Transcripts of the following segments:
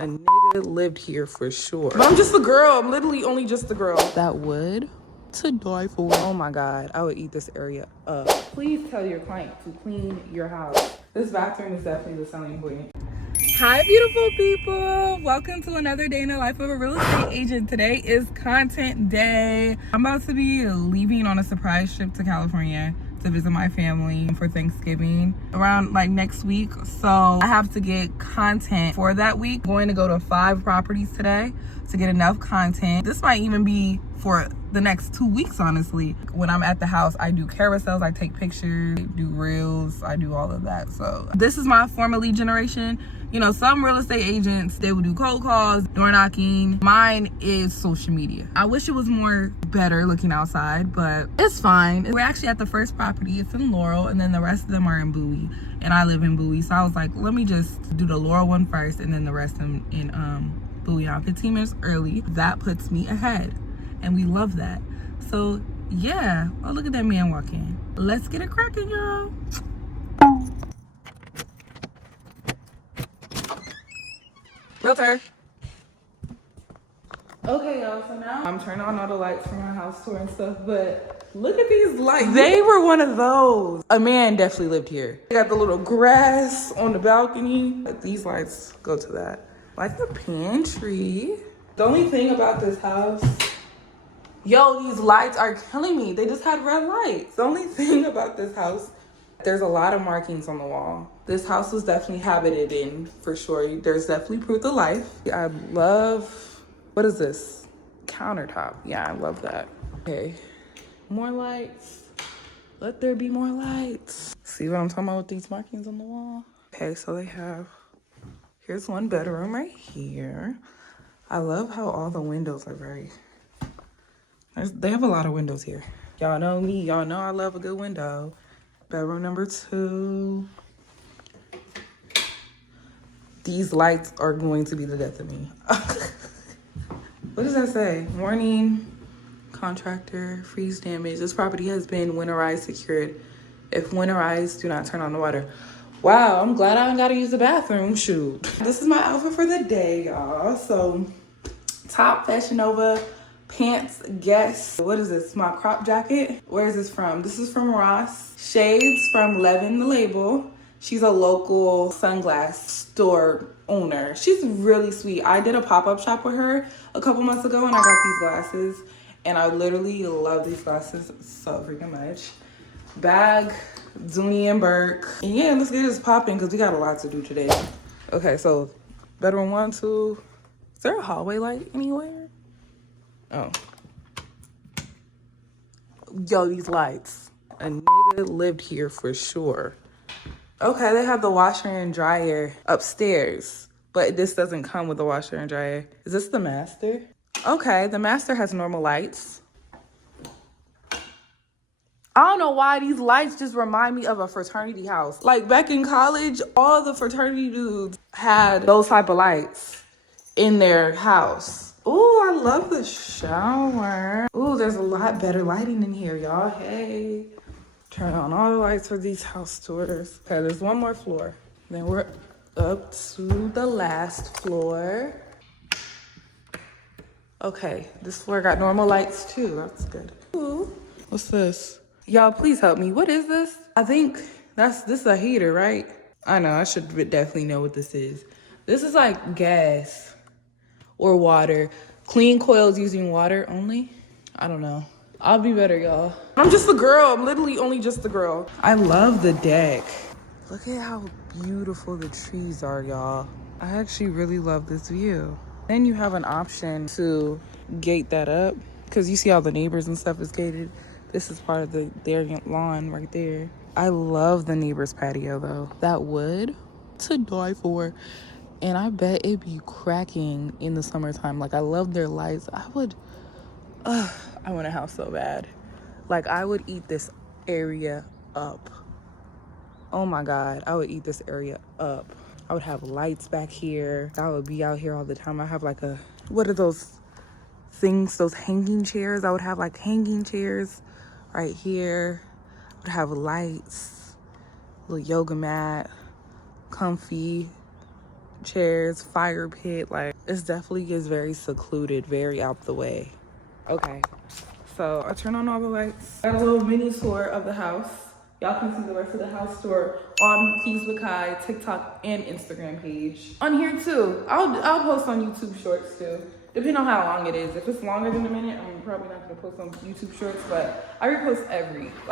A nigga lived here for sure. But I'm just a girl. I'm literally only just a girl. That would to die for. Oh my God, I would eat this area up. Please tell your client to clean your house. This bathroom is definitely the selling point. Hi, beautiful people. Welcome to another day in the life of a real estate agent. Today is content day. I'm about to be leaving on a surprise trip to California to visit my family for Thanksgiving around like next week. So I have to get content for that week. I'm going to go to 5 properties today to get enough content. This might even be for the next 2 weeks, honestly. When I'm at the house, I do carousels, I take pictures, do reels, I do all of that. So this is my former lead generation. You know, some real estate agents, they will do cold calls, door knocking. Mine is social media. I wish it was more better looking outside, but it's fine. We're actually at the first property. It's in Laurel, and then the rest of them are in Bowie. And I live in Bowie, so I was like, let me just do the Laurel one first, and then the rest in Bowie. I'm 15 minutes early. That puts me ahead, and we love that. So yeah, oh, look at that man walking. Let's get it cracking, y'all. Realtor. Okay, y'all, so now I'm turning on all the lights for my house tour and stuff, but look at these lights. They were one of those. A man definitely lived here. They got the little grass on the balcony. But these lights go to that. Like the pantry. The only thing about this house, yo, these lights are killing me. They just had red lights. The only thing about this house, there's a lot of markings on the wall. This house was definitely habited in, for sure. There's definitely proof of life. I love, what is this? Countertop. Yeah, I love that. Okay, more lights. Let there be more lights. See what I'm talking about with these markings on the wall? Okay, so they have, here's one bedroom right here. I love how all the windows are they have a lot of windows here. Y'all know me, y'all know I love a good window. Bedroom number 2. These lights are going to be the death of me. What does that say? Warning, contractor, freeze damage. This property has been winterized, secured. If winterized, do not turn on the water. Wow, I'm glad I don't gotta use the bathroom, shoot. This is my outfit for the day, y'all. So, top Fashion Nova, pants Guess. What is this? My crop jacket. Where is this from? This is from Ross. Shades from Levin the Label. She's a local sunglass store owner. She's really sweet. I did a pop-up shop with her a couple months ago and I got these glasses and I literally love these glasses so freaking much. Bag, Dooney and Burke. And yeah, let's get this popping because we got a lot to do today. Okay, so bedroom 1, 2. Is there a hallway light anywhere? Oh. Yo, these lights. A nigga lived here for sure. Okay, they have the washer and dryer upstairs, but this doesn't come with the washer and dryer. Is this the master? Okay, the master has normal lights. I don't know why these lights just remind me of a fraternity house. Like back in college, all the fraternity dudes had those type of lights in their house. Ooh, I love the shower. Ooh, there's a lot better lighting in here, y'all. Hey. Turn on all the lights for these house tours. Okay, there's one more floor. Then we're up to the last floor. Okay, this floor got normal lights too. That's good. Ooh, what's this? Y'all, please help me. What is this? I think this is a heater, right? I know, I should definitely know what this is. This is like gas or water. Clean coils using water only? I don't know. I'll be better, y'all. I'm just a girl. I'm literally only just a girl. I love the deck. Look at how beautiful the trees are, y'all. I actually really love this view. Then you have an option to gate that up because you see all the neighbors and stuff is gated. This is part of their lawn right there. I love the neighbor's patio though. That wood to die for. And I bet it'd be cracking in the summertime. Like I love their lights. I want a house so bad. Like I would eat this area up. Oh my God, I would eat this area up. I would have lights back here. I would be out here all the time. I have like what are those things, those hanging chairs? I would have like hanging chairs right here. I would have lights, little yoga mat, comfy, chairs, fire pit. Like, it definitely gets very secluded, very out the way. Okay, so I turn on all the lights. Got a little mini tour of the house. Y'all can see the rest of the house tour on Keys with Kai TikTok and Instagram page. On here too. I'll post on YouTube Shorts too, depending on how long it is. If it's longer than a minute, I'm probably not gonna post on YouTube Shorts, but I repost I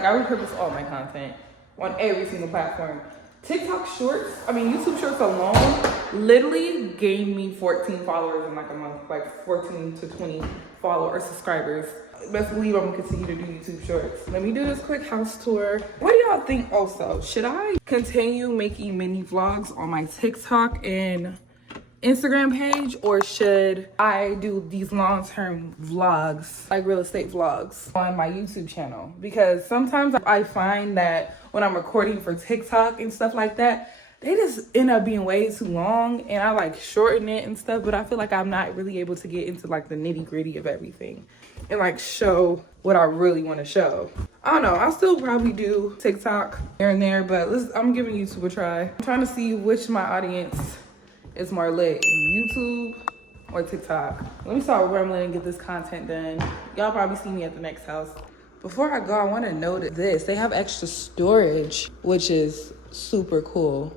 repurpose all my content on every single platform. TikTok Shorts, YouTube Shorts alone literally gained me 14 followers in like a month, like 14 to 20 followers or subscribers. Best believe I'm gonna continue to do YouTube Shorts. Let me do this quick house tour. What do y'all think also? Should I continue making mini vlogs on my TikTok and Instagram page, or should I do these long-term vlogs, like real estate vlogs, on my YouTube channel? Because sometimes I find that when I'm recording for TikTok and stuff like that, they just end up being way too long, and I like shorten it and stuff, but I feel like I'm not really able to get into like the nitty-gritty of everything and like show what I really want to show. I don't know, I'll still probably do TikTok here and there, but I'm giving YouTube a try. I'm trying to see which my audience is more lit, YouTube or TikTok. Let me start rambling and get this content done. Y'all probably see me at the next house. Before I go, I want to note this. They have extra storage, which is super cool.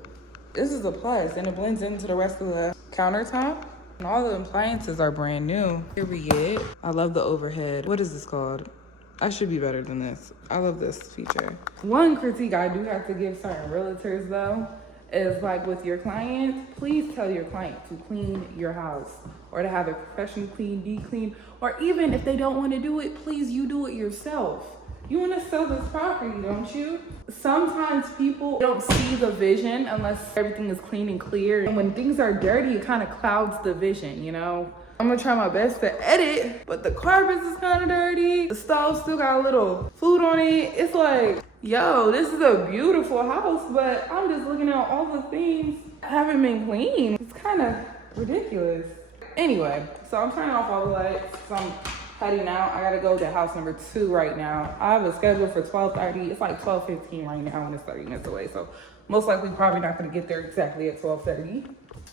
This is a plus, and it blends into the rest of the countertop. And all the appliances are brand new. Period. I love the overhead. What is this called? I should be better than this. I love this feature. One critique I do have to give certain realtors though is like with your client, please tell your client to clean your house or to have it professionally clean, deep clean, or even if they don't want to do it, please you do it yourself. You want to sell this property, don't you? Sometimes people don't see the vision unless everything is clean and clear. And when things are dirty, it kind of clouds the vision, you know? I'm gonna try my best to edit, but the carpets is kind of dirty. The stove still got a little food on it. It's like, yo, this is a beautiful house, but I'm just looking at all the things that haven't been clean. It's kind of ridiculous. Anyway, so I'm turning off all the lights. So I'm heading out. I gotta go to house number 2 right now. I have a schedule for 12:30. It's like 12:15 right now, and it's 30 minutes away. So most likely probably not gonna get there exactly at 12:30.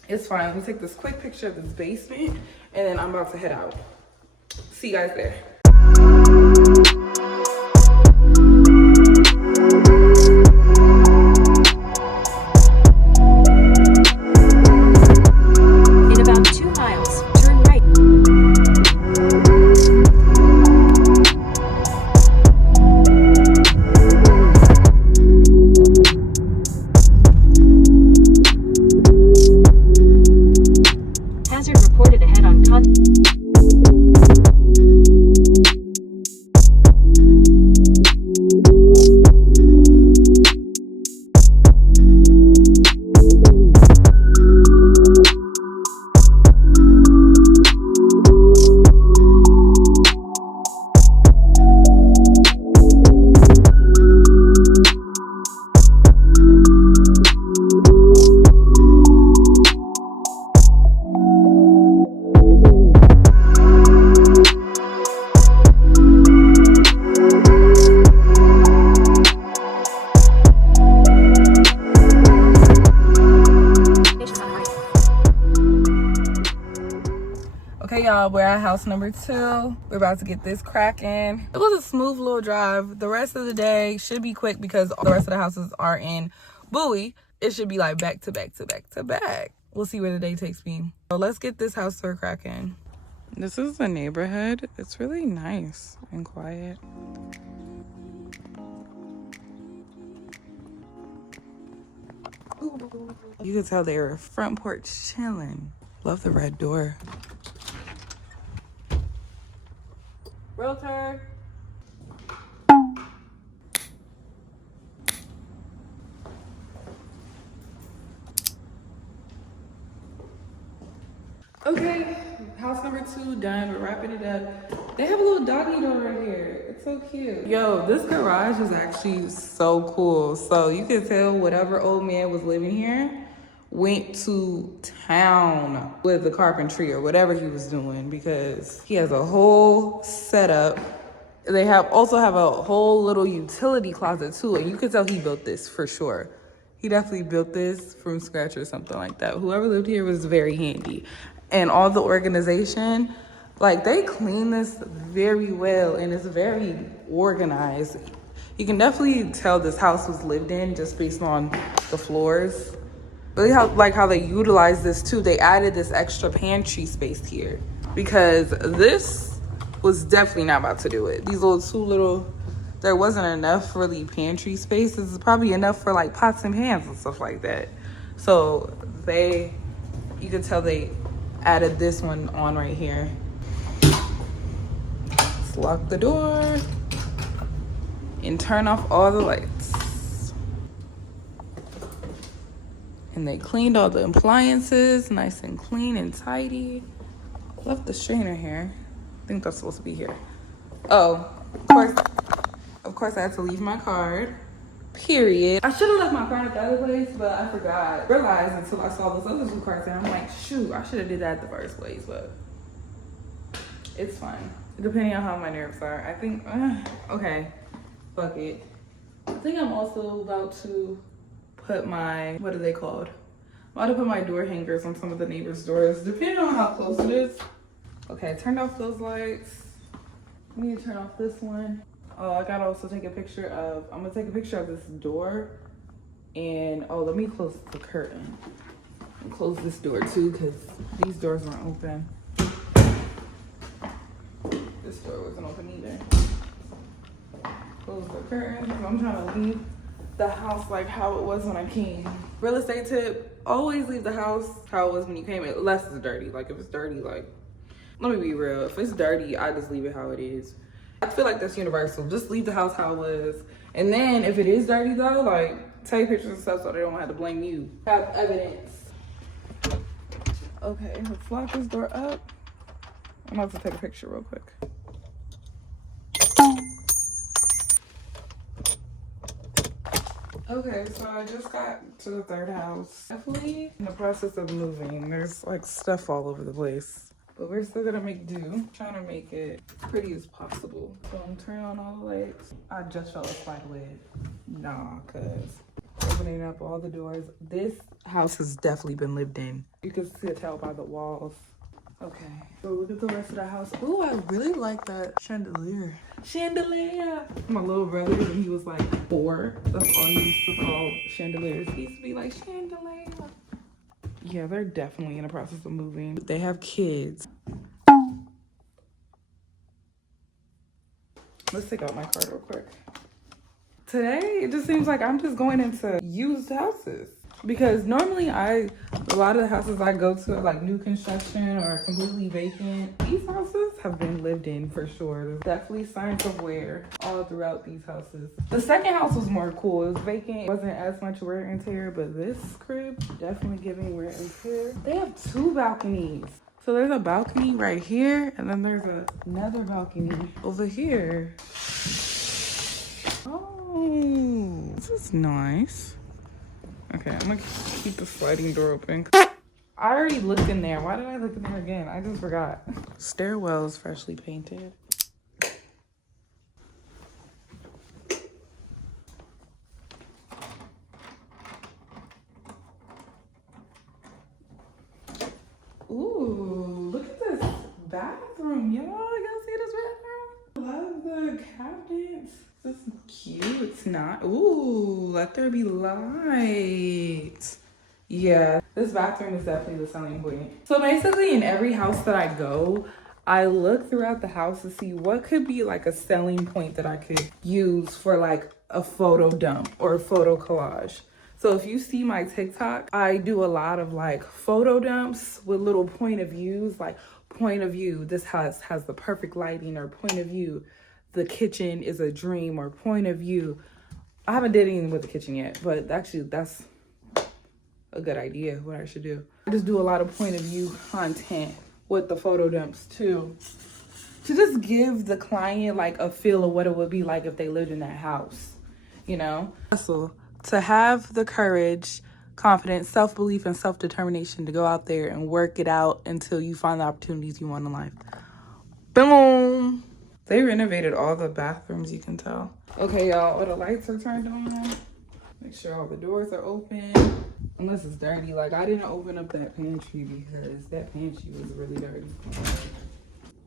It's fine. Let me take this quick picture of this basement, and then I'm about to head out. See you guys there. In about 2 miles, turn right. Hazard reported ahead on Okay, y'all, we're at house number 2. We're about to get this cracking. It was a smooth little drive. The rest of the day should be quick because all the rest of the houses are in Bowie. It should be like back to back to back to back. We'll see where the day takes me. So let's get this house tour cracking. This is the neighborhood. It's really nice and quiet. You can tell they were front porch chilling. Love the red door. Realtor. Okay, house number 2 done. We're wrapping it up. They have a little doggy door right here. It's so cute. Yo, this garage is actually so cool. So you can tell whatever old man was living here went to town with the carpentry or whatever he was doing, because he has a whole setup. They also have a whole little utility closet too, and you can tell he built this for sure. He definitely built this from scratch or something like that. Whoever lived here was very handy. And all the organization, like they clean this very well and it's very organized. You can definitely tell this house was lived in just based on the floors. Really how they utilize this too. They added this extra pantry space here because this was definitely not about to do it. These there wasn't enough really pantry space. This is probably enough for like pots and pans and stuff like that. So you can tell they added this one on right here. Let's lock the door and turn off all the lights. And they cleaned all the appliances, nice and clean and tidy. Left the strainer here. I think that's supposed to be here. Oh, of course I had to leave my card. Period. I should have left my card at the other place, but I forgot. Realized until I saw those other two cards and I'm like, shoot, I should have did that at the first place, but it's fine. Depending on how my nerves are. I think, okay, fuck it. I think I'm also about to put my, what are they called? I'm about to put my door hangers on some of the neighbors' doors, depending on how close it is. Okay, I turned off those lights. I need to turn off this one. Oh, I gotta also take a picture of, I'm gonna take a picture of this door. And, oh, let me close the curtain. And close this door too, because these doors aren't open. This door wasn't open either. Close the curtain, because I'm trying to leave the house like how it was when I came. Real estate tip, always leave the house how it was when you came, unless it's dirty. Like if it's dirty, like, let me be real. If it's dirty, I just leave it how it is. I feel like that's universal. Just leave the house how it was. And then if it is dirty though, like take pictures and stuff so they don't have to blame you. Have evidence. Okay, let's lock this door up. I'm about to take a picture real quick. Okay, so I just got to the third house. Definitely in the process of moving. There's like stuff all over the place. But we're still gonna make do. Trying to make it pretty as possible. So I'm turning on all the lights. I just fell asleep with nah, cause opening up all the doors. This house has definitely been lived in. You can tell by the walls. Okay, so look at the rest of the house. Oh, I really like that chandelier. Chandelier! My little brother, when he was like 4, that's all he used to call chandeliers. He used to be like, chandelier. Yeah, they're definitely in the process of moving. They have kids. Let's take out my card real quick. Today, it just seems like I'm just going into used houses. Because normally a lot of the houses I go to are like new construction or completely vacant. These houses have been lived in for sure. There's definitely signs of wear all throughout these houses. The second house was more cool. It was vacant. It wasn't as much wear and tear, but this crib definitely giving wear and tear. They have 2 balconies. So there's a balcony right here, and then there's another balcony over here. Oh, this is nice. Okay, I'm gonna keep the sliding door open. I already looked in there. Why did I look in there again? I just forgot. Stairwell is freshly painted. Ooh, look at this bathroom, y'all. Y'all see this bathroom? Love the cabinets. This is cute. It's not. Ooh, let there be light. Yeah, this bathroom is definitely the selling point. So basically in every house that I go, I look throughout the house to see what could be like a selling point that I could use for like a photo dump or a photo collage. So if you see my TikTok, I do a lot of like photo dumps with little point of views, like point of view, this house has the perfect lighting, or point of view, the kitchen is a dream, or point of view. I haven't did anything with the kitchen yet, but actually that's a good idea, what I should do. I just do a lot of point of view content with the photo dumps too, to just give the client like a feel of what it would be like if they lived in that house, you know? So to have the courage, confidence, self-belief, and self-determination to go out there and work it out until you find the opportunities you want in life. Boom! They renovated all the bathrooms, you can tell. Okay, y'all, the lights are turned on. Make sure all the doors are open. Unless it's dirty. Like, I didn't open up that pantry because that pantry was really dirty.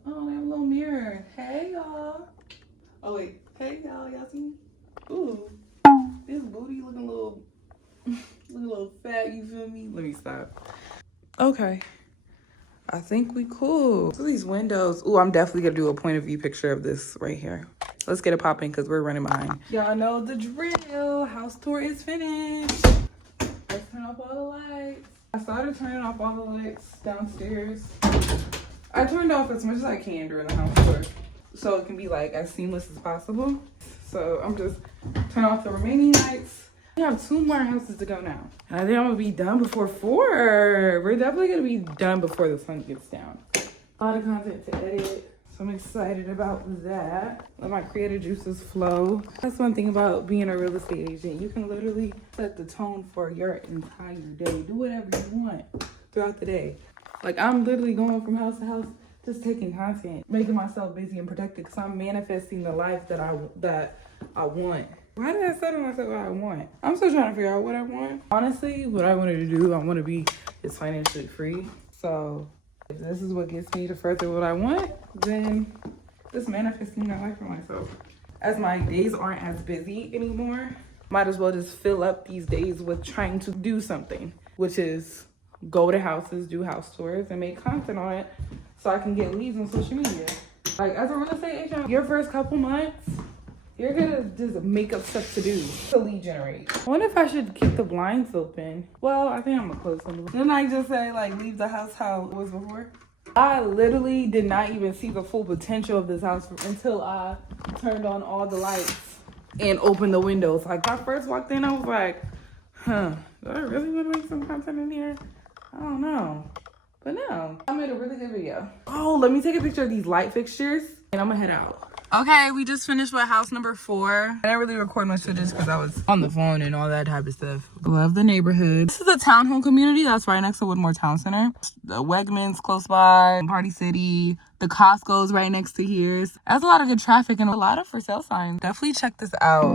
Oh, they have a little mirror. Hey, y'all. Oh, wait. Hey, y'all. Y'all see me? Ooh. This booty looking a little fat. You feel me? Let me stop. Okay. I think we cool. Look at these windows. Ooh, I'm definitely gonna do a point of view picture of this right here. Let's get it popping because we're running behind. Y'all know the drill. House tour is finished. Let's turn off all the lights. I started turning off all the lights downstairs. I turned off as much as I can during the house tour, so it can be like as seamless as possible. So I'm just turning off the remaining lights. We have 2 more houses to go now. I think I'm gonna be done before 4. We're definitely gonna be done before the sun gets down. A lot of content to edit, so I'm excited about that. Let my creative juices flow. That's one thing about being a real estate agent. You can literally set the tone for your entire day. Do whatever you want throughout the day. Like, I'm literally going from house to house, just taking content, making myself busy and productive because I'm manifesting the life that I want. Why did I say to myself what I want? I'm still trying to figure out what I want. Honestly, what I wanted to do, I want to be is financially free. So if this is what gets me to further what I want, then just manifesting that life for myself. As my days aren't as busy anymore, might as well just fill up these days with trying to do something, which is go to houses, do house tours, and make content on it so I can get leads on social media. Like, as a real estate agent, your first couple months, you're gonna just make up stuff to do to lead generate. I wonder if I should keep the blinds open. Well, I think I'm gonna close them. Didn't I just say, like, leave the house how it was before? I literally did not even see the full potential of this house until I turned on all the lights and opened the windows. Like, when I first walked in, I was like, do I really want to make some content in here? I don't know. But no, I made a really good video. Oh, let me take a picture of these light fixtures and I'm gonna head out. Okay, we just finished with house number 4. I didn't really record much of this because I was on the phone and all that type of stuff. Love the neighborhood. This is a townhome community that's right next to Woodmore Town Center. The Wegmans close by, Party City, the Costco's right next to here. That's a lot of good traffic and a lot of for sale signs. Definitely check this out.